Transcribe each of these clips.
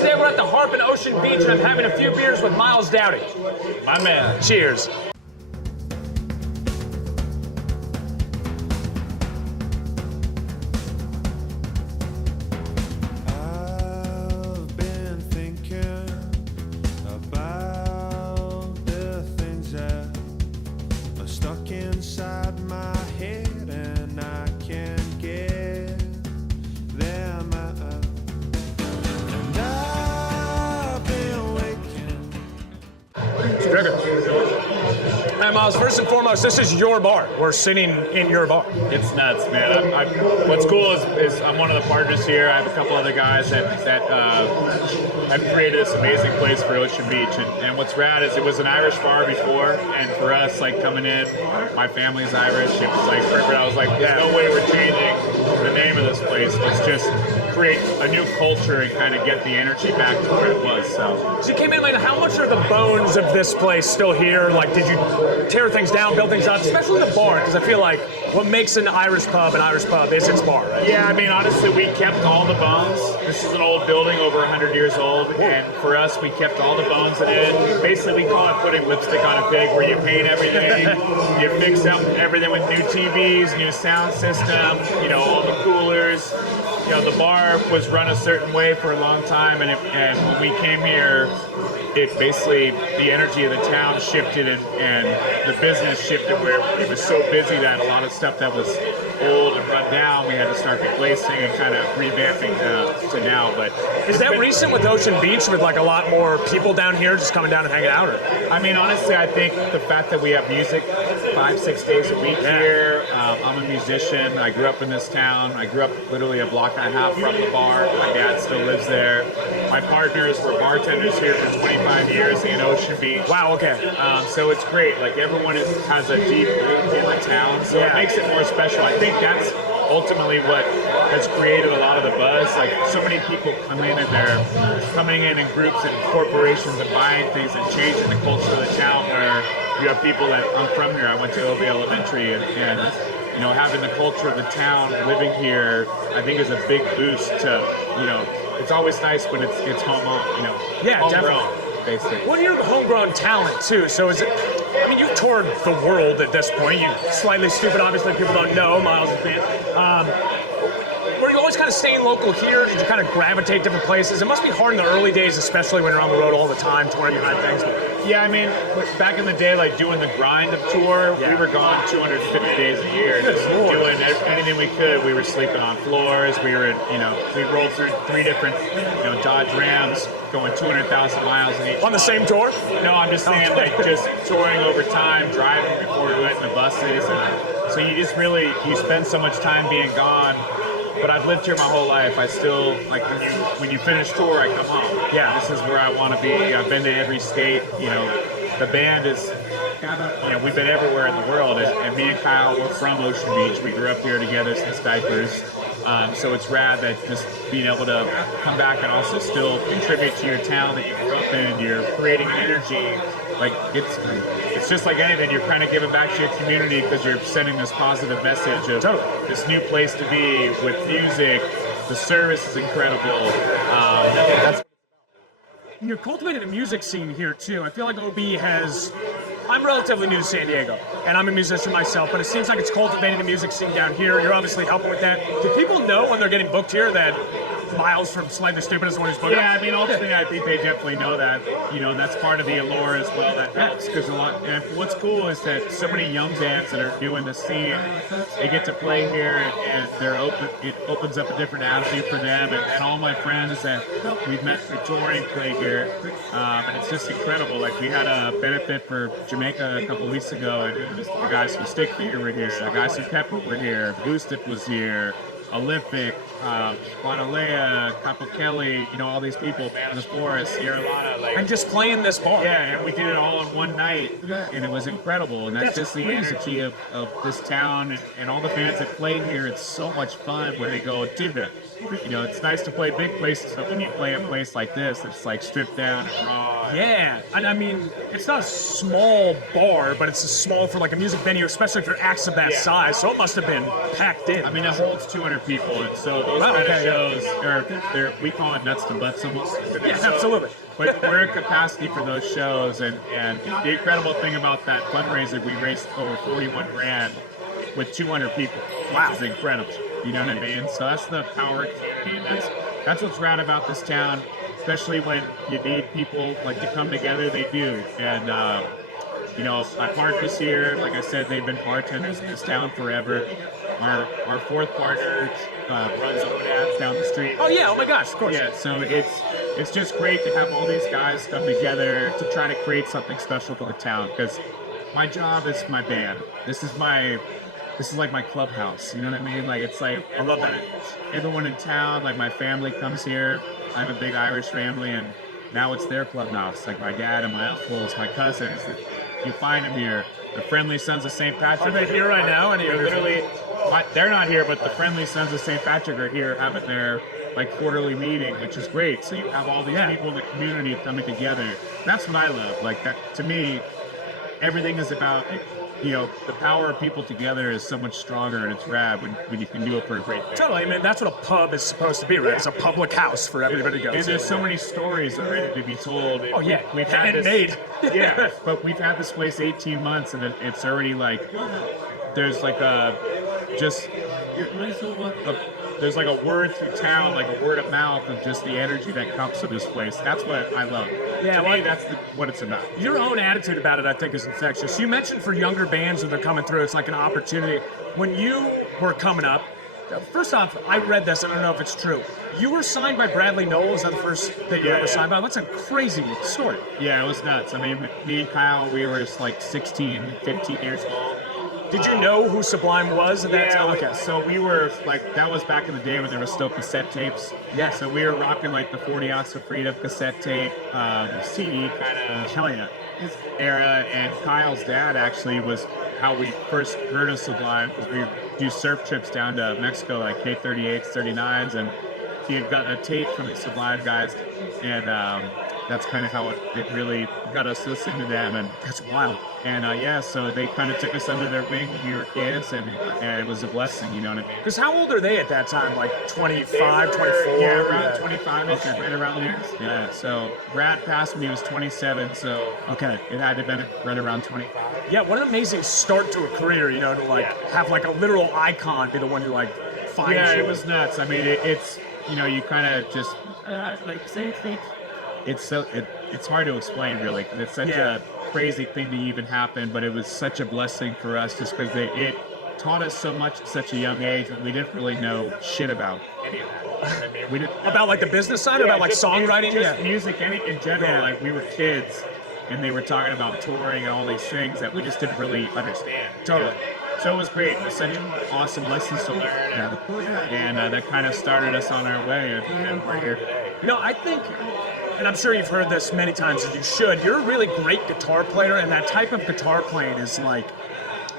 Today we're at the Harp in Ocean Beach, and I'm having a few beers with Miles Doughty. My man. Cheers. I've been thinking about the things that are stuck inside my head, and I can't get them out. And I've been waking. Hey, Miles, first and foremost, this is your bar. We're sitting in your bar. It's nuts, man. What's cool is I'm one of the partners here. I have a couple other guys that have created this amazing place for Ocean Beach. And what's rad is it was an Irish bar before, and for us, like coming in, my family's Irish. It was like perfect. I was like, there's no way we're changing the name of this place. Let's just create a new culture and kind of get the energy back to where it was. So you came in late. How much are the bones of this place still here? Like, did you tear things down, build things up, especially the bar? Because I feel like what makes an Irish pub is its bar, right? Yeah, I mean, honestly, we kept all the bones. This is an old building, over 100 years old, and for us, we kept all the bones in it. Basically, we call it putting lipstick on a pig, where you paint everything, you fix up everything with new TVs, new sound system, all the coolers. The bar was run a certain way for a long time, and when we came here, it basically, the energy of the town shifted and the business shifted, where it was so busy that a lot of stuff that was old and run down, we had to start replacing and kind of revamping to now. But is that recent with Ocean Beach, with like a lot more people down here just coming down and hanging out? Or? I mean, honestly, I think the fact that we have music 5-6 days a week here. I'm a musician. I grew up in this town. I grew up literally a block and a half from the bar. My dad still lives there. My partners were bartenders here for 25 years in Ocean Beach. Wow, okay. So it's great. Like, everyone has a deep root in the town, so it makes it more special. I think that's ultimately what has created a lot of the buzz. Like, so many people come in and they're coming in groups and corporations and buying things and changing the culture of the town, where you have people that, I'm from here, I went to OB Elementary, and having the culture of the town, living here, I think is a big boost to, it's always nice when it's homegrown, definitely. Basically. Well, you're homegrown talent too, so is it, you've toured the world at this point. You Slightly Stoopid, obviously people don't know, Miles' band. Were you always kind of staying local here? Did you kind of gravitate different places? It must be hard in the early days, especially when you're on the road all the time, touring behind things. Yeah, I mean, back in the day, like doing the grind of tour, we were gone 250 days a year, just doing anything we could. We were sleeping on floors. We were, we rolled through 3 different, Dodge Rams, going 200,000 miles in each. On the same tour? No, I'm just saying, like, just touring over time, driving before we went in the buses. And so you spend so much time being gone. But I've lived here my whole life. I still, like, when you finish tour, I come home. Yeah, this is where I want to be. I've been to every state. The band is, we've been everywhere in the world. And me and Kyle, we're from Ocean Beach. We grew up here together since diapers. So it's rad that just being able to come back and also still contribute to your town that you grew up in. You're creating energy. Like, it's just like anything. You're kind of giving back to your community because you're sending this positive message of this new place to be with music. The service is incredible. You're cultivating a music scene here too. I feel like OB has. I'm relatively new to San Diego, and I'm a musician myself, but it seems like it's cultivating a music scene down here. You're obviously helping with that. Do people know when they're getting booked here that Miles from Slightly Stoopid is the one who's booked? Yeah, I mean, ultimately, I think they definitely know that. That's part of the allure as well. That's because and what's cool is that so many young bands that are doing the scene, they get to play here, and they're open. It opens up a different avenue for them. And all my friends that we've met for touring play here, and it's just incredible. Like, we had a benefit for Jamaica a couple weeks ago, and the guys from Stick Figure were here, so the guys from Pepper were here, Boosted was here, Olympic, Guadalajara, Capo Kelly, all these people, Man of the Forest, Sierra Lana. And just playing this bar. Yeah, and we did it all in one night, and it was incredible. And that's just the energy of this town and all the bands that played here. It's so much fun when they go, it's nice to play big places, but when you play a place like this, it's like stripped down and raw. Yeah, and I mean, it's not a small bar, but it's a small for like a music venue, especially for acts of that size. So it must have been packed in. I mean, it holds 200 people, and so those kind of shows, we call it nuts to butts almost. Yeah, absolutely. But we're at capacity for those shows, and the incredible thing about that fundraiser, we raised over 41 grand with 200 people, which is incredible. You know what I mean? So that's the power of community. That's what's rad about this town, especially when you need people like to come together. They do, and you know, my partners here, like I said, they've been bartenders in this town forever. Our fourth partner runs Open Ads down the street. Oh yeah! Oh my gosh! Of course. Yeah. So it's just great to have all these guys come together to try to create something special for the town. Because my job is my band. This is like my clubhouse. You know what I mean? Like it's like I love that. Everyone in town, like my family comes here. I have a big Irish family, and now it's their clubhouse. Like my dad and my uncles, my cousins. You find them here. The Friendly Sons of St. Patrick. Are they here right now? And they're literally, they're not here, but the Friendly Sons of St. Patrick are here having their like quarterly meeting, which is great. So you have all these people in the community coming together. That's what I love. Like that, to me, everything is about, you know, the power of people together is so much stronger, and it's rad when you can do it for a great thing. Totally. I mean, that's what a pub is supposed to be, right? It's a public house for everybody to go. And there's so many stories already to be told. Oh yeah, we've had and this, made. Yeah, but we've had this place 18 months, and it's already like there's like there's like a word through town, like a word of mouth of just the energy that comes to this place. That's what I love. Yeah, to me, that's what it's about. Your own attitude about it, I think, is infectious. You mentioned for younger bands when they're coming through, it's like an opportunity. When you were coming up, first off, I read this, I don't know if it's true. You were signed by Bradley Nowell, is that the first that you ever signed by? That's a crazy story. Yeah, it was nuts. I mean, me and Kyle, we were just like 16, 15 years old. Did you know who Sublime was at that time? Okay, so we were like, that was back in the day when there was still cassette tapes. Yeah. So we were rocking like the 40 Ounce of Freedom cassette tape, CD kind of era. And Kyle's dad actually was how we first heard of Sublime. We do surf trips down to Mexico, like K38s, 39s, and he had gotten a tape from the Sublime guys, and that's kind of how it really got us listening to them, and that's wild. And yeah, so they kind of took us under their wing when we were kids, and it was a blessing, you know what I mean? Because how old are they at that time? Like 25, 24? Yeah, around 25, right around there. Yeah, so Brad passed when he was 27, so okay, it had to have been right around 25. Yeah, what an amazing start to a career, you know, to like have like a literal icon be the one who like finds you. Yeah, it was nuts. I mean, it's, you know, you kind of just, like, say things. It's hard to explain, really. It's such a crazy thing to even happen, but it was such a blessing for us just because it taught us so much at such a young age that we didn't really know shit about any of that. We didn't, about like the business side, or about like songwriting? Just music, in general. Like we were kids, and they were talking about touring and all these things that we just didn't really understand. Totally. So it was great. It was such awesome lessons to learn, and that kind of started us on our way. And we're here. You know, I think, and I'm sure you've heard this many times, and you should, you're a really great guitar player, and that type of guitar playing is like,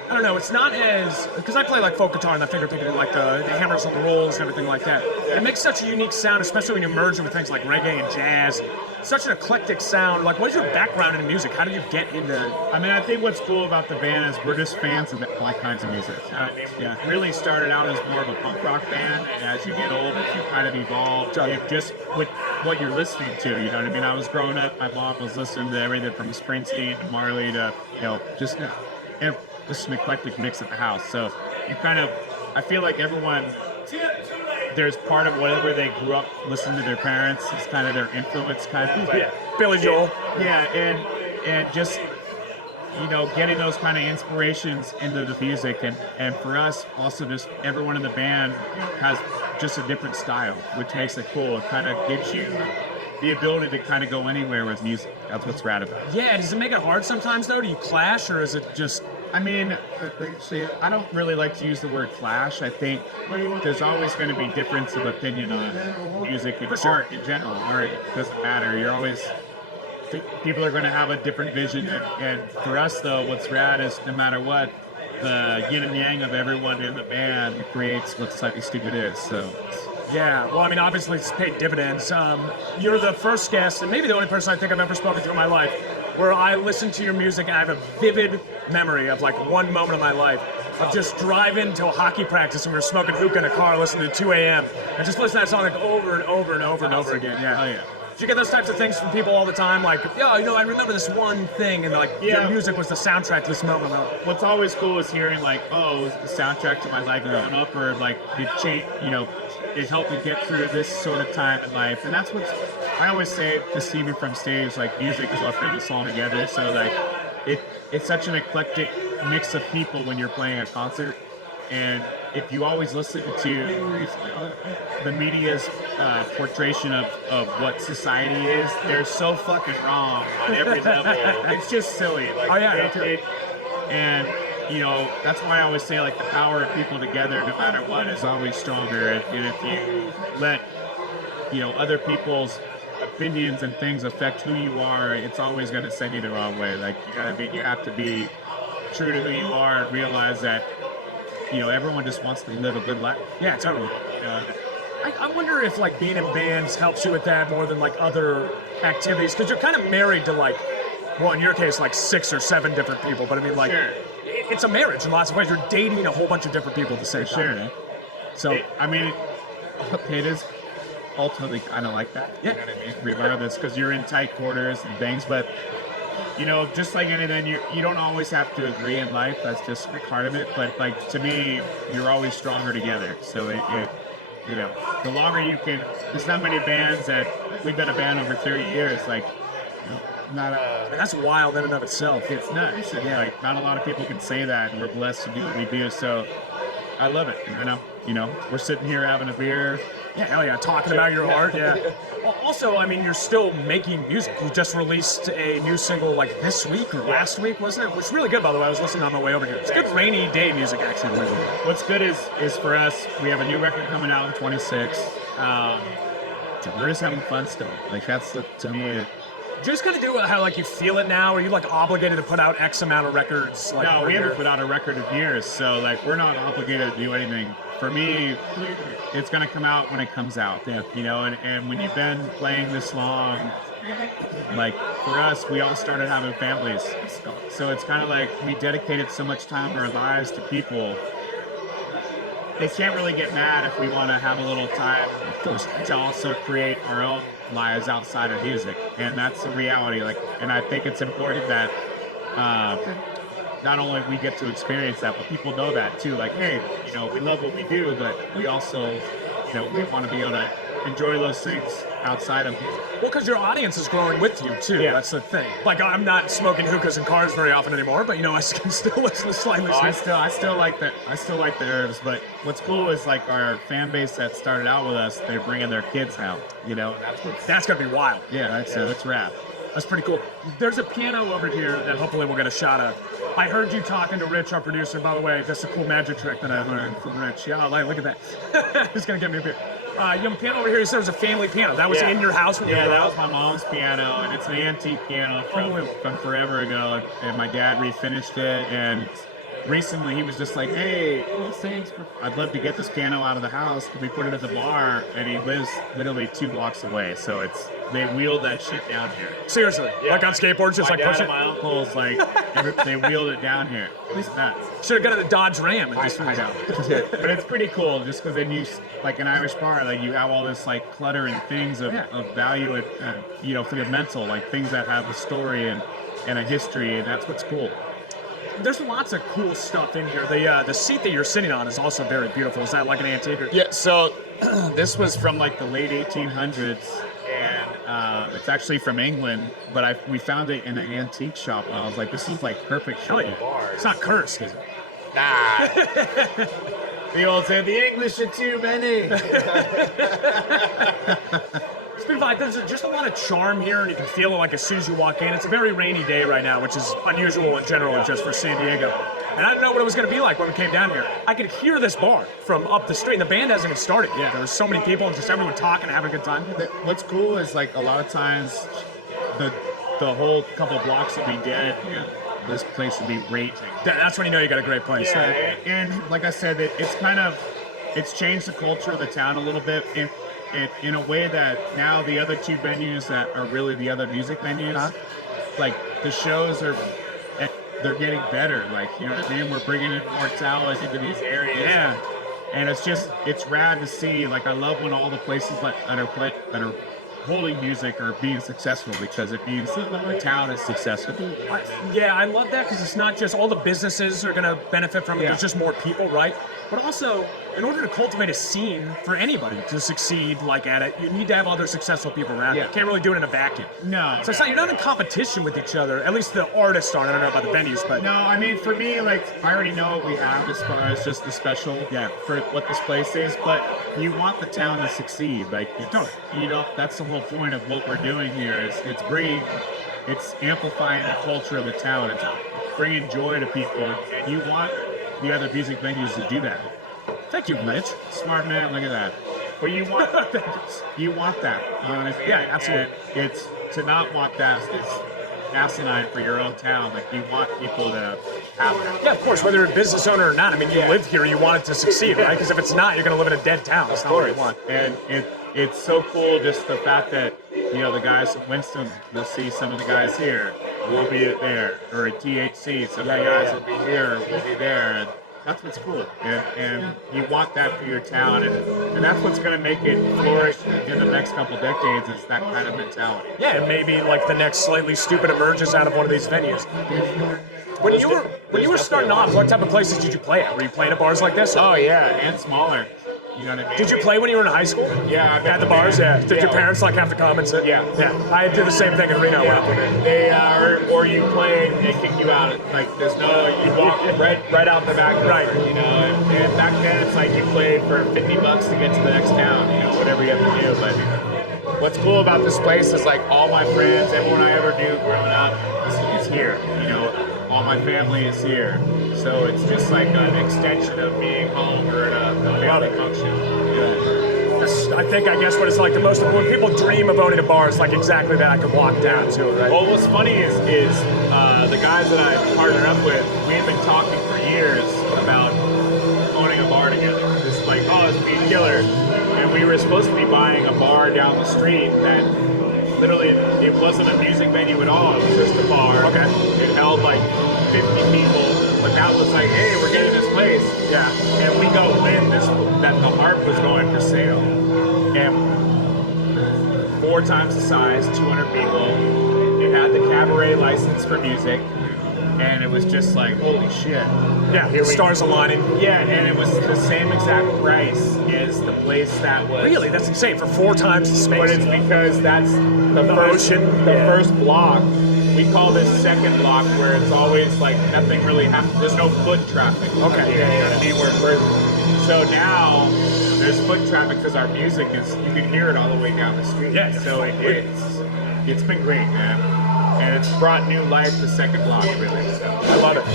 I don't know, it's not as, because I play like folk guitar and I finger picking, like the hammers on the rolls and everything like that. It makes such a unique sound, especially when you merge it with things like reggae and jazz. Such an eclectic sound. Like, what is your background in music? How did you get into? I mean, I think what's cool about the band is we're just fans of all kinds of music. Really started out as more of a punk rock band. As you get older, you kind of evolve just with what you're listening to. You know what I mean? I was growing up, my mom was listening to everything from Springsteen to Marley to, you know, just an eclectic mix at the house. So you kind of, I feel like everyone, there's part of whatever they grew up listening to their parents. It's kind of their influence, kind of. Yeah, Billy Joel. Yeah, and just, you know, getting those kind of inspirations into the music, and for us, also just everyone in the band has just a different style, which makes it cool. It kind of gives you the ability to kind of go anywhere with music. That's what's rad about it. Yeah, does it make it hard sometimes though? Do you clash, or is it just? I mean, see, I don't really like to use the word clash. I think there's always going to be difference of opinion on music and art in general. Art doesn't matter. You're always, people are going to have a different vision. And for us, though, what's rad is no matter what, the yin and yang of everyone in the band creates what Slightly Stoopid is. So Yeah, well, I mean, obviously it's paid dividends. You're the first guest, and maybe the only person I think I've ever spoken to in my life, where I listen to your music and I have a vivid memory of like one moment of my life of just driving to a hockey practice and we were smoking hookah in a car, listening to 2 a.m. and just listening to that song like over and over and over and over again. Yeah. Oh, yeah. Do you get those types of things from people all the time? Like, yeah, you know, I remember this one thing, and like, your music was the soundtrack to this moment. What's always cool is hearing like, oh, it was the soundtrack to my life growing up, or like it changed, you know, it helped me get through this sort of time in life. And that's what I always say, just even from stage, like music is what brings us all together. So like, it's such an eclectic mix of people when you're playing a concert. And if you always listen to the media's portrayal of what society is, they're so fucking wrong on every level. It's just silly. Like, oh yeah, and you know, that's why I always say like the power of people together, no matter what, is always stronger. And if you let, you know, other people's opinions and things affect who you are, it's always going to send you the wrong way. Like you have to be true to who you are and realize that, you know, everyone just wants to live a good life. Yeah, totally. I wonder if like being in bands helps you with that more than like other activities, because you're kind of married to like, well, in your case, like 6 or 7 different people. But I mean, like, sure. It's a marriage in lots of ways. You're dating a whole bunch of different people at the same time. Sure. So I mean, it is ultimately kind of like that. Yeah. You know what I mean? Regardless, because you're in tight quarters and things, but. You know, just like anything, you don't always have to agree in life. That's just part of it. But like to me, you're always stronger together. So you know, the longer you can. There's not many bands that we've been a band over 30 years. Like, you know, that's wild in and of itself. It's nuts. Yeah, like not a lot of people can say that, and we're blessed to do what we do. So I love it. You know, we're sitting here having a beer. Yeah, hell yeah, talking about your art, yeah. Well, also, I mean, you're still making music. You just released a new single like this week or last week, wasn't it? Which is really good, by the way. I was listening on my way over here. It's good rainy day music, actually. What's good is for us, we have a new record coming out in 26. We're just having fun still. Like, that's the to me. Just gonna do it how like you feel it now? Are you like obligated to put out X amount of records? Like, no, we haven't put out a record in years, so like we're not obligated to do anything. For me, it's gonna come out when it comes out. Yeah. You know, and when you've been playing this long, like for us, we all started having families, so it's kind of like we dedicated so much time in our lives to people. They can't really get mad if we want to have a little time to also create our own lives outside of music, and that's the reality. Like, and I think it's important that not only we get to experience that, but people know that too. Like, hey, you know, we love what we do, but we also, you know, we want to be able to enjoy those things outside of music. Well, because your audience is growing with you too. Yeah. That's the thing. Like, I'm not smoking hookahs in cars very often anymore, but you know, I can still listen to Slightly Stoopid. I still like that. I still like the herbs, but what's cool is like our fan base that started out with us, they're bringing their kids out. You know, that's gonna be wild. Yeah, that's rap. That's pretty cool. There's a piano over here that hopefully we'll get a shot of. I heard you talking to Rich, our producer. By the way, that's a cool magic trick that I learned from Rich. Yeah, look at that. He's gonna get me a beer. You have a piano over here. You said it was a family piano. That was in your house when you were that was my mom's piano, and it's an antique piano from forever ago. And my dad refinished it, and recently he was just like, hey, thanks. I'd love to get this piano out of the house. We put it at the bar, and he lives literally 2 blocks away. So they wheeled that shit down here. Seriously? Yeah. Like on skateboards, just like pushing? My uncles, like, they wheeled it down here. At least that. Should have got a Dodge Ram. And just I know. But it's pretty cool, just because then you, like an Irish bar, like you have all this like clutter and things of value, you know, for the mental, like things that have a story and a history, and that's what's cool. There's lots of cool stuff in here. The seat that you're sitting on is also very beautiful. Is that like an antique? Yeah, so this was from like the late 1800s, and it's actually from England, but we found it in an antique shop, and I was like, this is like perfect for you. It's not cursed, is it? Nah. The old saying, the English are too many. It's been fine. There's just a lot of charm here, and you can feel it like as soon as you walk in. It's a very rainy day right now, which is unusual in general just for San Diego. And I didn't know what it was going to be like when we came down here. I could hear this bar from up the street, and the band hasn't even started yet. There was so many people and just everyone talking and having a good time. What's cool is like a lot of times the whole couple blocks that we did, this place would be raging. That's when you know you got a great place. Yeah, and like I said, it's kind of, it's changed the culture of the town a little bit in a way that now the other two venues that are really the other music venues, like the shows are, they're getting better. Like, you know what I mean? We're bringing in more talent into these areas. Yeah. And it's rad to see. Like, I love when all the places that are holding music are being successful, because it means the town is successful. I love that, because it's not just all the businesses are going to benefit from it. Yeah. There's just more people, right? But also, in order to cultivate a scene for anybody to succeed like at it, you need to have other successful people around. Yeah. You can't really do it in a vacuum. No. So it's not, you're not in competition with each other. At least the artists aren't. I don't know about the venues, but No, I mean, for me, like, I already know what we have as far as just the special, for what this place is, but you want the town to succeed. Like, that's the whole point of what we're doing here, is it's amplifying the culture of the town. It's bringing joy to people. You want the other music venues to do that. thank you, Mitch. Smart man, look at that. But you want that. Yeah, absolutely. It's to not want that is asinine for your own town. Like, you want people to have that. Yeah, of course, whether you're a business owner or not. I mean, you live here, you want it to succeed, right? Because if it's not, you're going to live in a dead town. That's not what you want. And it's so cool, just the fact that, the guys from Winston, you'll see some of the guys here, we'll be there, or at THC, some of the guys will be here, we'll be there. And that's what's cool. And you want that for your town, and that's what's going to make it flourish in the next couple decades, is that kind of mentality. Yeah, and maybe like the next Slightly Stoopid emerges out of one of these venues. When you were starting off, what type of places did you play at? Were you playing at bars like this? Oh yeah, and smaller. You know what I mean? Did you play when you were in high school? Yeah, I've been At the bars, yeah. Did your Yeah. parents like have to come and sit? Yeah. Yeah. I did the same thing in Reno. When I played. They or you play and they kick you out. Like, there's no, you walk right out the back door, Right. And back then it's like you played for $50 to get to the next town, whatever you have to do. But what's cool about this place is, like, all my friends, everyone I ever knew growing up is here. All my family is here. So it's just like an extension of being home or at a family function. I guess what it's like the most, when people dream of owning a bar, it's like exactly that. I could walk down to it, right? Well, what's funny is the guys that I partnered up with, we've been talking for years about owning a bar together. Just like, it's be killer. And we were supposed to be buying a bar down the street that literally, it wasn't a music venue at all. It was just a bar. Okay. It held like 50 people, but that was like, hey, we're getting this place. Yeah. And we got wind that the Harp was going for sale. And 4 times the size, 200 people. It had the cabaret license for music. And it was just like, holy shit. Yeah, the stars aligning. Yeah, and it was the same exact price as the place that was. Really? That's insane. For 4 times the space. But it's because that's the first block. We call this second block, where it's always like nothing really happens. There's no foot traffic. Okay. You know what I mean? So now there's foot traffic because our music is, you can hear it all the way down the street. Yeah. So it's been great, man. And it's brought new life to second block, really. I love it.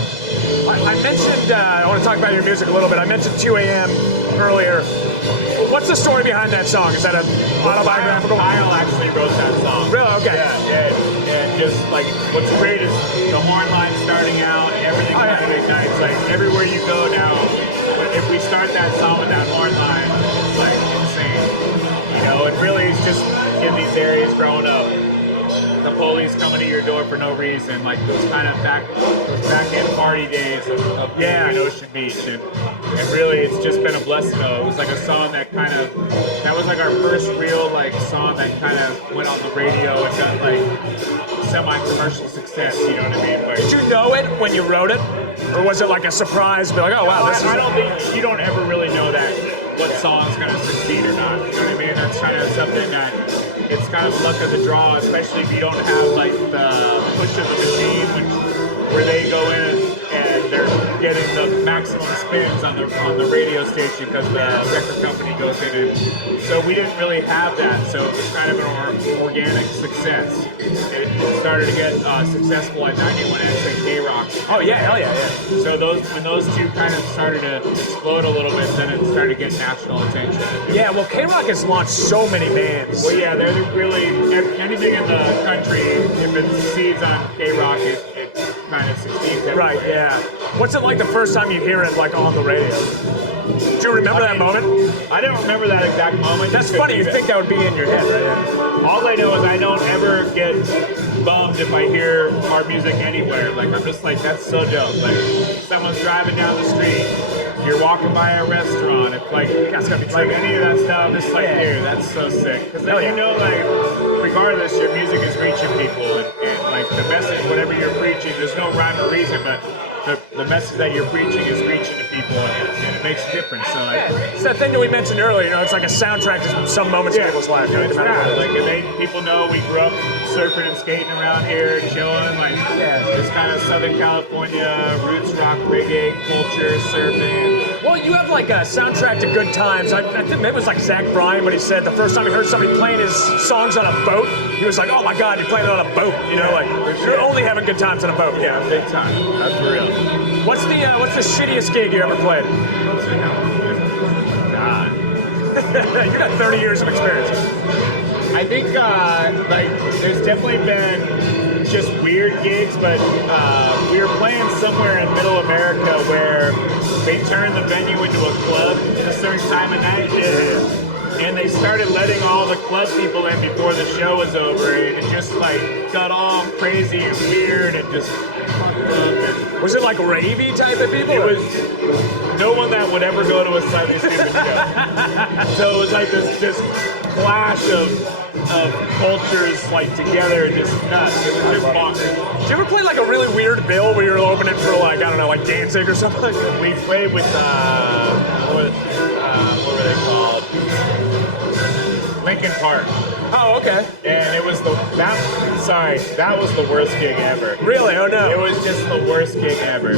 I mentioned, I want to talk about your music a little bit. I mentioned 2 a.m. earlier. What's the story behind that song? Is that a autobiographical? Kyle actually wrote that song. Really? Okay. Yeah, and just like, what's great is the horn line starting out, everything kind of ignites. Like, everywhere you go now, if we start that song with that horn line, it's like insane. And really it's just in these areas growing up. The police coming to your door for no reason, like those kind of back in party days of in Ocean Beach, and really it's just been a blessing. Though it was like a song that was like our first real like song that kind of went on the radio and got like semi-commercial success. You know what I mean? Like, Did you know it when you wrote it, or was it like a surprise? Be like, oh wow, this is. I don't think you don't ever really know that what song's gonna succeed or not. You know what I mean? That's kind of something that. It's kind of luck of the draw, especially if you don't have like the push of the machine, where they go in and they're getting the maximum spins on the radio station because the record company goes in. And so we didn't really have that. So it was kind of an organic success. It started to get successful at 91X and K-Rock. Oh yeah, hell yeah. So when those two kind of started to explode a little bit, then it started to get national attention. Yeah, well, K-Rock has launched so many bands. Well, yeah, they're really anything in the country. If it succeeds on K-Rock, it kind kind of succeeds everywhere. Right, yeah. What's it like the first time you hear it, like, on the radio? Do you remember that moment? I don't remember that exact moment. That's funny, you think that would be in your head, right? Yeah. All I know is I don't ever get bummed if I hear our music anywhere. Like, I'm just like, that's so dope. Like, someone's driving down the street, you're walking by a restaurant, it's like, That's gotta be like trippy. any of that stuff, it's like, Yeah. dude, that's so sick. Because then Hell yeah. you know, like, regardless, your music is reaching people, and like, the message, whatever you're preaching, there's no rhyme or reason, but the message that you're preaching is reaching to people, and it makes a difference. So, like, It's that thing that we mentioned earlier, you know, it's like a soundtrack to some moments in people's life. You know, it's no matter rad. what. Like, and people know we grew up surfing and skating around here, chilling. Like, this kind of Southern California roots rock reggae culture, surfing. Well, you have like a soundtrack to good times. I think maybe it was like Zach Bryan, but he said the first time he heard somebody playing his songs on a boat, he was like, "Oh my God, you're playing it on a boat!" You know, like you're only having good times on a boat. Yeah, big time. That's for real. What's the shittiest gig you ever played? God. You got 30 years of experience. I think like there's definitely been just weird gigs, but we were playing somewhere in Middle America where they turned the venue into a club at a certain time of night, and they started letting all the club people in before the show was over, and it just like got all crazy and weird and just fucked up. And Was it like ravey type of people? it was no one that would ever go to a Slightly Stoopid show. So it was like this clash of cultures like together, just nuts. It was just bonkers. Did you ever play like a really weird bill where you were opening for like, I don't know, like Danzig or something like that? We played with what were they called? Lincoln Park, Oh, okay. and it was that was the worst gig ever. Really? Oh no. It was just the worst gig ever.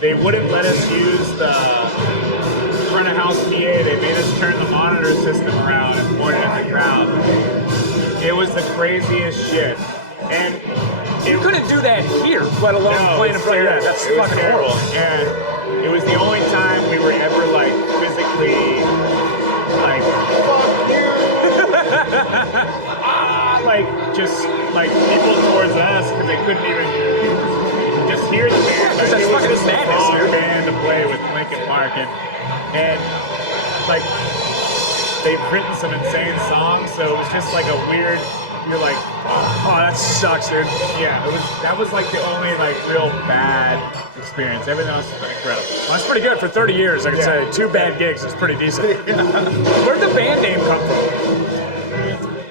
They wouldn't let us use the front of house PA. They made us turn the monitor system around and point it at the crowd. It was the craziest shit. And You couldn't do that here, let alone playing in front of that. That's it was fucking terrible. horrible. And it was the only time we were ever like physically like fuck you. Like just like people towards us because they couldn't even just hear the band. Like, that's it was fucking just the madness, wrong dude. band to play with Lincoln Park, and like they've written some insane songs, so it was just like a weird. You're like, Oh, that sucks, dude. yeah, that was like the only like real bad experience. Everything else was incredible. Well, that's pretty good for 30 years. I could say 2 bad gigs is pretty decent. Where'd the band name come from?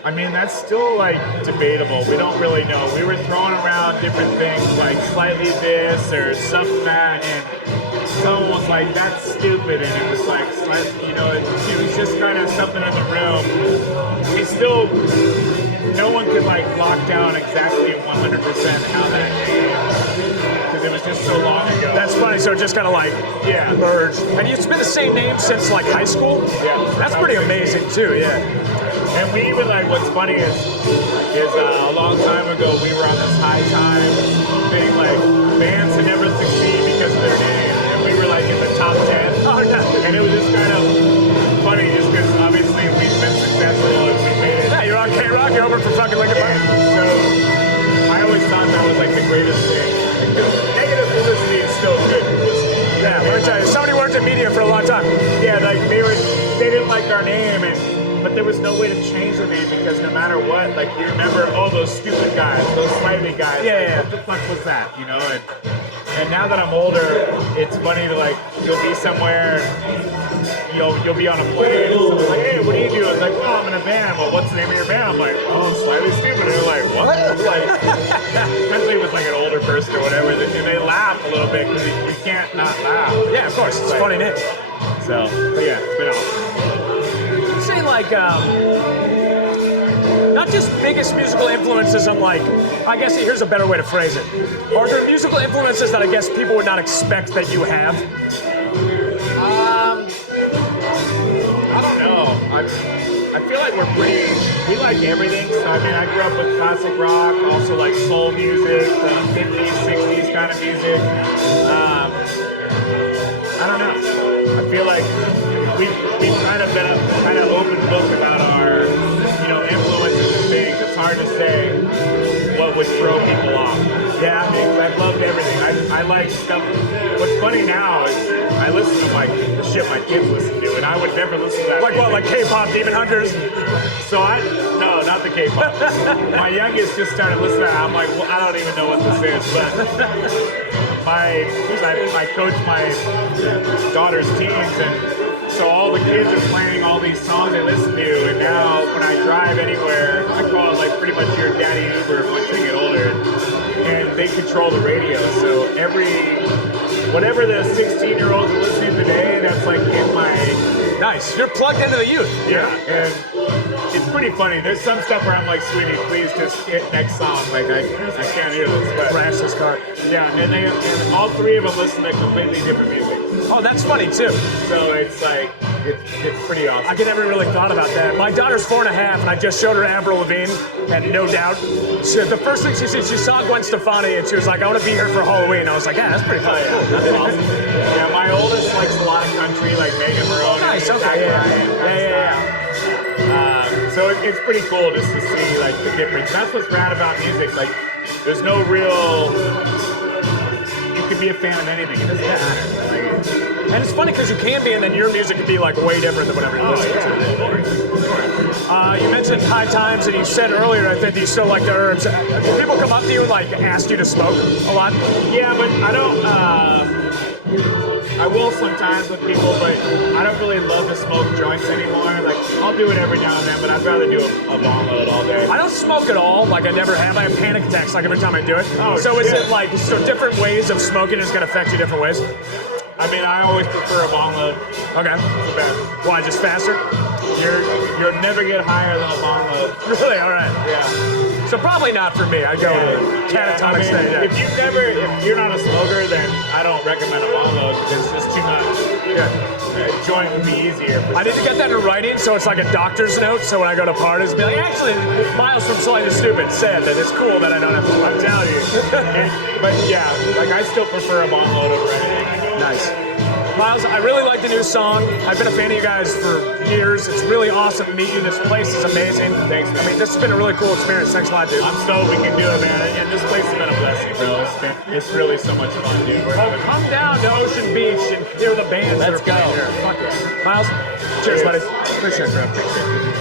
I mean, that's still like debatable. We don't really know. We were throwing around different things like slightly this or something that, and someone was like, "That's stupid," and it was like, you know, it was just kind of something in the room. We still, no one could like lock down exactly 100% how that came because it was just so long ago. That's funny. So it just kind of like Yeah. merged. And it's been the same name since like high school? Yeah. That's pretty amazing too, yeah. And we even like, what's funny is a long time ago we were on this high time thing like bands that never succeed because of their name, and we were like in the top 10. Oh, no. And it was just kind of funny just because obviously we've been successful and we made it. Yeah, you're on K-Rock, you're over for fucking Lincoln Park. And so I always thought that was like the greatest thing. Because negative publicity is still good publicity. Yeah, let me tell you, somebody worked in media for a long time. Yeah, like they didn't like our name, but there was no way to change the name because no matter what, like you remember, oh, those stupid guys, those slightly guys. Yeah, like, yeah. What the fuck was that, you know? And now that I'm older, it's funny to like you'll be somewhere, you'll be on a plane, and someone's like, hey, what do you do? I was like, oh, I'm in a band. Well, what's the name of your band? I'm like, oh, Slightly Stoopid. And they're like, what? Like, especially with like an older person or whatever, and they laugh a little bit because we can't not laugh. Yeah, of course, it's a funny name. So, but yeah, it's been awesome. Say like, not just biggest musical influences, I'm like, I guess here's a better way to phrase it. Are there musical influences that I guess people would not expect that you have? I don't know. I feel like we like everything. So I mean, I grew up with classic rock, also like soul music, 50s, 60s kind of music. I don't know. I feel like we've kind of been a kind of open book about our, influences and things. It's hard to say what would throw people off. Yeah. I've loved everything. I like stuff. What's funny now is I listen to like the shit my kids listen to, and I would never listen to that. Like what? Like K-pop Demon Hunters? So no, not the K-pop. My youngest just started listening to that. I'm like, well, I don't even know what this is, but I coach my daughter's teams, and so all the kids are playing all these songs they listen to, and now when I drive anywhere, I call it like pretty much your daddy Uber once they get older, and they control the radio. So whatever the 16-year-olds are listening today, that's like in my... Nice. You're plugged into the youth. Yeah, and it's pretty funny. There's some stuff where I'm like, sweetie, please just hit next song. Like, I can't hear this. But Crash this car. yeah, and all three of them listen to completely different music. Oh, that's funny too. So it's like, it's pretty awesome. I never really thought about that. My daughter's 4.5, and I just showed her Avril Lavigne, and no doubt, the first thing she saw Gwen Stefani, and she was like, I want to be here for Halloween. I was like, yeah, that's pretty fun. Oh, yeah, that's awesome. Yeah, my oldest likes a lot of country, like Megan Maroney. Nice, okay, yeah. So it's pretty cool just to see like the difference. That's what's rad about music. Like, there's no real. You can be a fan of anything. It doesn't matter. And it's funny because you can be, and then your music can be like way different than whatever you listen to. Of course. You mentioned High Times, and you said earlier, I think you still like the herbs. Do people come up to you and like ask you to smoke a lot? Yeah, but I don't. I will sometimes with people, but I don't really love to smoke joints anymore. Like, I'll do it every now and then, but I'd rather do a bong load all day. I don't smoke at all. Like, I never have. I have panic attacks like every time I do it. Oh, so is shit. it like, so different ways of smoking is going to affect you different ways? I mean, I always prefer a bong load. Okay. It's the best. Why, just faster? You'll never get higher than a bong load. Really? All right. Yeah. So probably not for me. I'd go with catatonic state. Yeah. If you're not a smoker, then I don't recommend a bong load because it's just too much. A joint would be easier. I need to get that in writing, so it's like a doctor's note. So when I go to parties, be like, actually, Miles from Slightly Stoopid said that it's cool that I don't have to. I'm telling you. But yeah, like I still prefer a bong load over anything. Nice. Miles, I really like the new song. I've been a fan of you guys for years. It's really awesome to meet you. This place is amazing. Thanks, man. I mean, this has been a really cool experience. Thanks a lot, dude. I'm stoked we can do it, man. And this place has been a blessing, bro. It's really so much fun, dude. Come down to Ocean Beach and hear the bands that are playing here. Fuck yeah. Miles, cheers, buddy. Appreciate it, bro. Appreciate it.